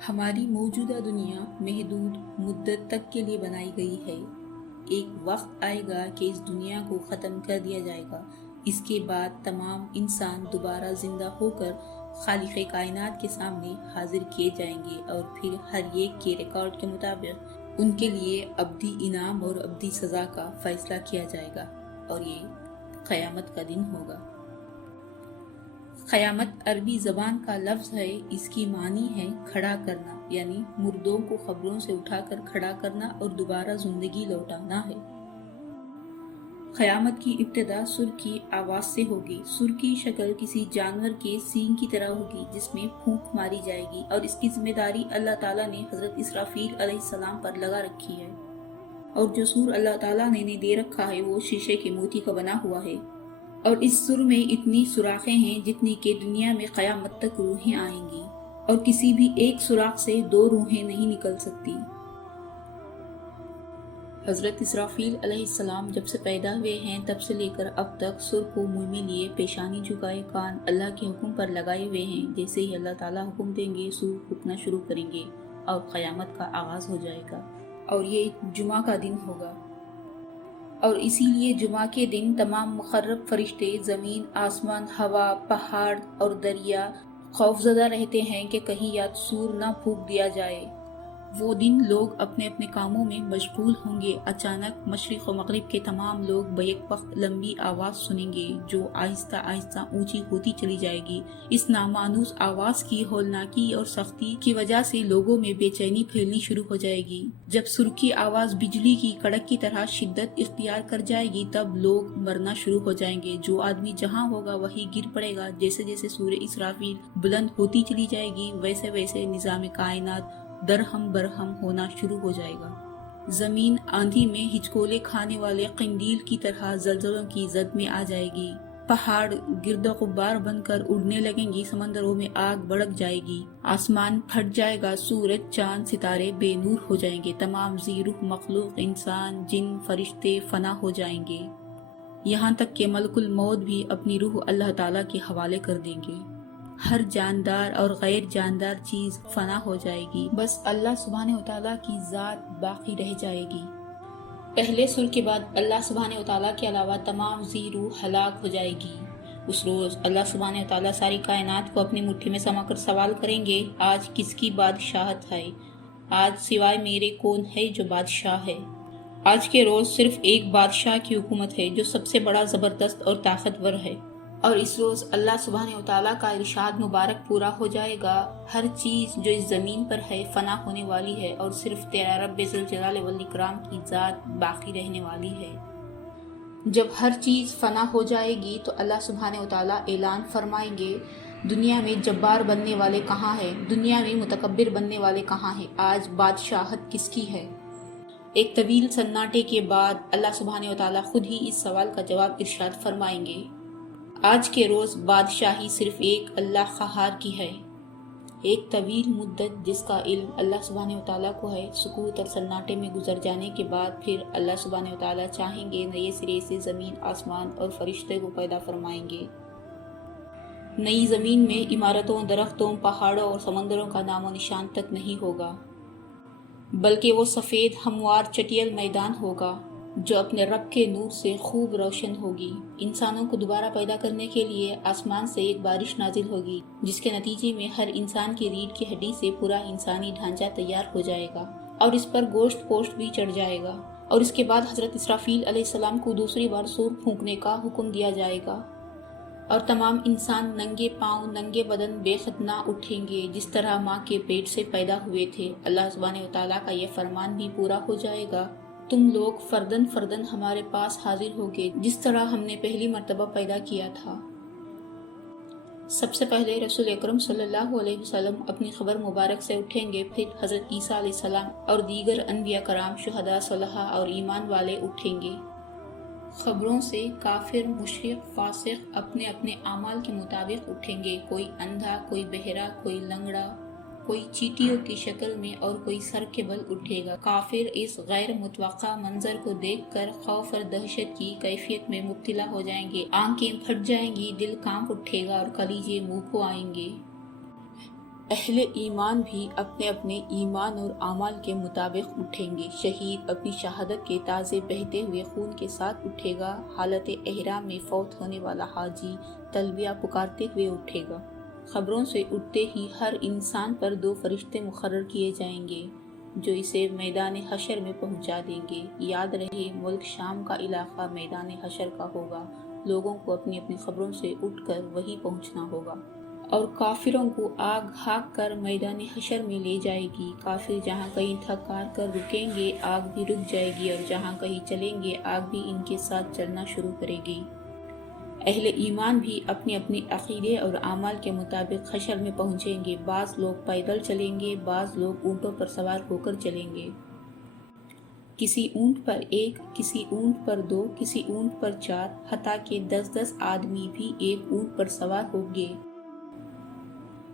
ہماری موجودہ دنیا محدود مدت تک کے لیے بنائی گئی ہے۔ ایک وقت آئے گا کہ اس دنیا کو ختم کر دیا جائے گا۔ اس کے بعد تمام انسان دوبارہ زندہ ہو کر خالق کائنات کے سامنے حاضر کیے جائیں گے، اور پھر ہر ایک کے ریکارڈ کے مطابق ان کے لیے ابدی انعام اور ابدی سزا کا فیصلہ کیا جائے گا، اور یہ قیامت کا دن ہوگا۔ قیامت عربی زبان کا لفظ ہے۔ اس کی معنی ہے کھڑا کرنا، یعنی مردوں کو قبروں سے اٹھا کر کھڑا کرنا اور دوبارہ زندگی لوٹانا ہے۔ قیامت کی ابتدا سر کی آواز سے ہوگی۔ سر کی شکل کسی جانور کے سینگ کی طرح ہوگی جس میں پھونک ماری جائے گی، اور اس کی ذمہ داری اللہ تعالیٰ نے حضرت اسرافیل علیہ السلام پر لگا رکھی ہے۔ اور جو سور اللہ تعالیٰ نے دے رکھا ہے وہ شیشے کے موتی کا بنا ہوا ہے، اور اس سر میں اتنی سوراخیں ہیں جتنی کہ دنیا میں قیامت تک روحیں آئیں گی، اور کسی بھی ایک سوراخ سے 2 روحیں نہیں نکل سکتی۔ حضرت اسرافیل علیہ السلام جب سے پیدا ہوئے ہیں تب سے لے کر اب تک سر کو منہ میں لیے پیشانی جھکائے کان اللہ کے حکم پر لگائے ہوئے ہیں۔ جیسے ہی اللہ تعالیٰ حکم دیں گے سور پھونکنا شروع کریں گے اور قیامت کا آغاز ہو جائے گا، اور یہ جمعہ کا دن ہوگا۔ اور اسی لیے جمعہ کے دن تمام مقرب فرشتے زمین، آسمان، ہوا، پہاڑ اور دریا خوفزدہ رہتے ہیں کہ کہیں یا سور نہ پھونک دیا جائے۔ وہ دن لوگ اپنے اپنے کاموں میں مشغول ہوں گے۔ اچانک مشرق و مغرب کے تمام لوگ بیک وقت لمبی آواز سنیں گے جو آہستہ آہستہ اونچی ہوتی چلی جائے گی۔ اس نامانوس آواز کی ہولناکی اور سختی کی وجہ سے لوگوں میں بے چینی پھیلنی شروع ہو جائے گی۔ جب سر کی آواز بجلی کی کڑک کی طرح شدت اختیار کر جائے گی تب لوگ مرنا شروع ہو جائیں گے۔ جو آدمی جہاں ہوگا وہی گر پڑے گا۔ جیسے جیسے سورہ اسرافیل بلند ہوتی چلی جائے گی ویسے ویسے نظام کائنات درہم برہم ہونا شروع ہو جائے گا۔ زمین آندھی میں ہچکولے کھانے والے قندیل کی طرح زلزلوں کی زد میں آ جائے گی۔ پہاڑ گرد و غبار بن کر اڑنے لگیں گی۔ سمندروں میں آگ بھڑک جائے گی۔ آسمان پھٹ جائے گا۔ سورج چاند ستارے بے نور ہو جائیں گے۔ تمام ذی روح مخلوق انسان جن فرشتے فنا ہو جائیں گے، یہاں تک کہ ملک الموت بھی اپنی روح اللہ تعالیٰ کے حوالے کر دیں گے۔ ہر جاندار اور غیر جاندار چیز فنا ہو جائے گی، بس اللہ سبحانہ وتعالیٰ کی ذات باقی رہ جائے گی۔ پہلے سر کے بعد اللہ سبحانہ وتعالیٰ کے علاوہ تمام ذی روح ہلاک ہو جائے گی۔ اس روز اللہ سبحانہ وتعالیٰ ساری کائنات کو اپنی مٹھی میں سما کر سوال کریں گے، آج کس کی بادشاہت ہے؟ آج سوائے میرے کون ہے جو بادشاہ ہے؟ آج کے روز صرف ایک بادشاہ کی حکومت ہے جو سب سے بڑا، زبردست اور طاقتور ہے۔ اور اس روز اللہ سبحانہ وتعالیٰ کا ارشاد مبارک پورا ہو جائے گا، ہر چیز جو اس زمین پر ہے فنا ہونے والی ہے، اور صرف تیرا رب ذوالجلال والاکرام کی ذات باقی رہنے والی ہے۔ جب ہر چیز فنا ہو جائے گی تو اللہ سبحانہ وتعالیٰ اعلان فرمائیں گے، دنیا میں جبار بننے والے کہاں ہیں؟ دنیا میں متکبر بننے والے کہاں ہیں؟ آج بادشاہت کس کی ہے؟ ایک طویل سناٹے کے بعد اللہ سبحانہ وتعالیٰ خود ہی اس سوال کا جواب ارشاد فرمائیں گے، آج کے روز بادشاہی صرف ایک اللہ قہار کی ہے۔ ایک طویل مدت جس کا علم اللہ سبحانہ وتعالیٰ کو ہے، سکوت اور سناٹے میں گزر جانے کے بعد پھر اللہ سبحانہ وتعالیٰ چاہیں گے نئے سرے سے زمین، آسمان اور فرشتے کو پیدا فرمائیں گے۔ نئی زمین میں عمارتوں، درختوں، پہاڑوں اور سمندروں کا نام و نشان تک نہیں ہوگا، بلکہ وہ سفید ہموار چٹیل میدان ہوگا جو اپنے رب کے نور سے خوب روشن ہوگی۔ انسانوں کو دوبارہ پیدا کرنے کے لیے آسمان سے ایک بارش نازل ہوگی جس کے نتیجے میں ہر انسان کی ریڑھ کی ہڈی سے پورا انسانی ڈھانچہ تیار ہو جائے گا، اور اس پر گوشت پوشت بھی چڑھ جائے گا۔ اور اس کے بعد حضرت اسرافیل علیہ السلام کو دوسری بار سور پھونکنے کا حکم دیا جائے گا، اور تمام انسان ننگے پاؤں، ننگے بدن بے خدمہ اٹھیں گے جس طرح ماں کے پیٹ سے پیدا ہوئے تھے۔ اللہ سبحانہ وتعالیٰ کا یہ فرمان بھی پورا ہو جائے گا، تم لوگ فردن فردن ہمارے پاس حاضر ہوگے جس طرح ہم نے پہلی مرتبہ پیدا کیا تھا۔ سب سے پہلے رسول اکرم صلی اللہ علیہ وسلم اپنی قبر مبارک سے اٹھیں گے، پھر حضرت عیسیٰ علیہ السلام اور دیگر انبیاء کرام، شہداء، صلحاء اور ایمان والے اٹھیں گے۔ قبروں سے کافر، مشرک، فاسق اپنے اپنے اعمال کے مطابق اٹھیں گے، کوئی اندھا، کوئی بہرا، کوئی لنگڑا، کوئی چیٹیوں کی شکل میں اور کوئی سر کے بل اٹھے گا۔ کافر اس غیر متوقع منظر کو دیکھ کر خوف اور دہشت کی کیفیت میں مبتلا ہو جائیں گے، آنکھیں پھٹ جائیں گی، دل کانپ اٹھے گا اور کلیجے منہ کو آئیں گے۔ اہل ایمان بھی اپنے اپنے ایمان اور اعمال کے مطابق اٹھیں گے۔ شہید اپنی شہادت کے تازے بہتے ہوئے خون کے ساتھ اٹھے گا۔ حالت احرام میں فوت ہونے والا حاجی تلبیہ پکارتے ہوئے اٹھے گا۔ قبروں سے اٹھتے ہی ہر انسان پر 2 فرشتے مقرر کیے جائیں گے جو اسے میدان حشر میں پہنچا دیں گے۔ یاد رہے ملک شام کا علاقہ میدان حشر کا ہوگا۔ لوگوں کو اپنی اپنی قبروں سے اٹھ کر وہی پہنچنا ہوگا اور کافروں کو آگ ہاک کر میدان حشر میں لے جائے گی۔ کافر جہاں کہیں تھک ہار کر رکیں گے آگ بھی رک جائے گی، اور جہاں کہیں چلیں گے آگ بھی ان کے ساتھ چلنا شروع کرے گی۔ اہل ایمان بھی اپنے اپنے عقیدے اور اعمال کے مطابق حشر میں پہنچیں گے۔ بعض لوگ پیدل چلیں گے، بعض لوگ اونٹوں پر سوار ہو کر چلیں گے۔ کسی اونٹ پر 1، کسی اونٹ پر 2، کسی اونٹ پر 4، حتیٰ کہ 10 آدمی بھی ایک اونٹ پر سوار ہوں گے۔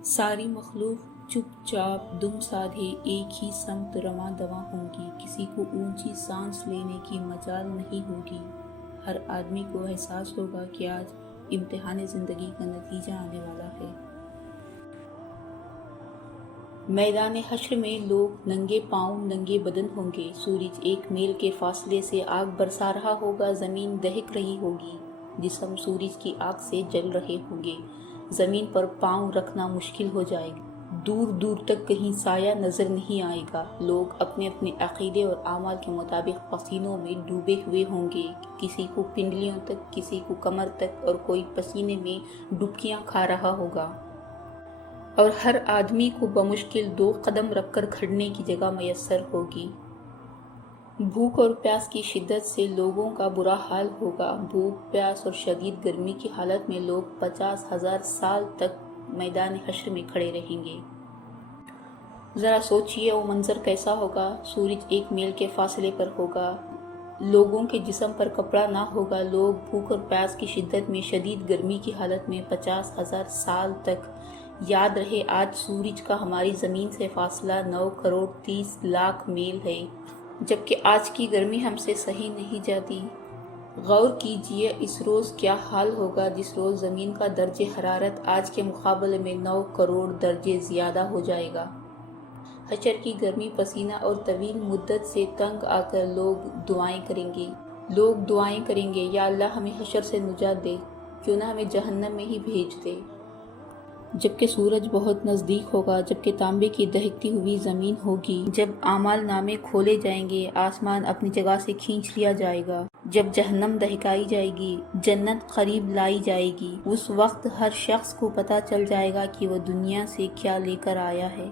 ساری مخلوق چپ چاپ دم سادھے ایک ہی سمت رواں دواں ہوں گی۔ کسی کو اونچی سانس لینے کی مجال نہیں ہوگی۔ ہر آدمی کو احساس ہوگا کہ آج امتحان زندگی کا نتیجہ آنے والا ہے۔ میدان حشر میں لوگ ننگے پاؤں ننگے بدن ہوں گے۔ سورج 1 میل کے فاصلے سے آگ برسا رہا ہوگا، زمین دہک رہی ہوگی، جسم سورج کی آگ سے جل رہے ہوں گے۔ زمین پر پاؤں رکھنا مشکل ہو جائے گا، دور دور تک کہیں سایہ نظر نہیں آئے گا۔ لوگ اپنے اپنے عقیدے اور اعمال کے مطابق پسینوں میں ڈوبے ہوئے ہوں گے، کسی کو پنڈلیوں تک، کسی کو کمر تک، اور کوئی پسینے میں ڈبکیاں کھا رہا ہوگا، اور ہر آدمی کو بمشکل 2 قدم رکھ کر کھڑنے کی جگہ میسر ہوگی۔ بھوک اور پیاس کی شدت سے لوگوں کا برا حال ہوگا۔ بھوک، پیاس اور شدید گرمی کی حالت میں لوگ 50,000 سال تک میدان حشر میں کھڑے رہیں گے۔ ذرا سوچئے وہ منظر کیسا ہوگا۔ سورج 1 میل کے فاصلے پر ہوگا، لوگوں کے جسم پر کپڑا نہ ہوگا، لوگ بھوک اور پیاس کی شدت میں شدید گرمی کی حالت میں 50,000 سال تک۔ یاد رہے آج سورج کا ہماری زمین سے فاصلہ 9,30,00,000 میل ہے، جبکہ آج کی گرمی ہم سے سہی نہیں جاتی۔ غور کیجئے اس روز کیا حال ہوگا جس روز زمین کا درجہ حرارت آج کے مقابلے میں 9 کروڑ درجے زیادہ ہو جائے گا۔ حشر کی گرمی، پسینہ اور طویل مدت سے تنگ آ کر لوگ دعائیں کریں گے، یا اللہ ہمیں حشر سے نجات دے، کیوں نہ ہمیں جہنم میں ہی بھیج دے۔ جبکہ سورج بہت نزدیک ہوگا، جبکہ تانبے کی دہکتی ہوئی زمین ہوگی، جب اعمال نامے کھولے جائیں گے، آسمان اپنی جگہ سے کھینچ لیا جائے گا، جب جہنم دہکائی جائے گی، جنت قریب لائی جائے گی، اس وقت ہر شخص کو پتہ چل جائے گا کہ وہ دنیا سے کیا لے کر آیا ہے۔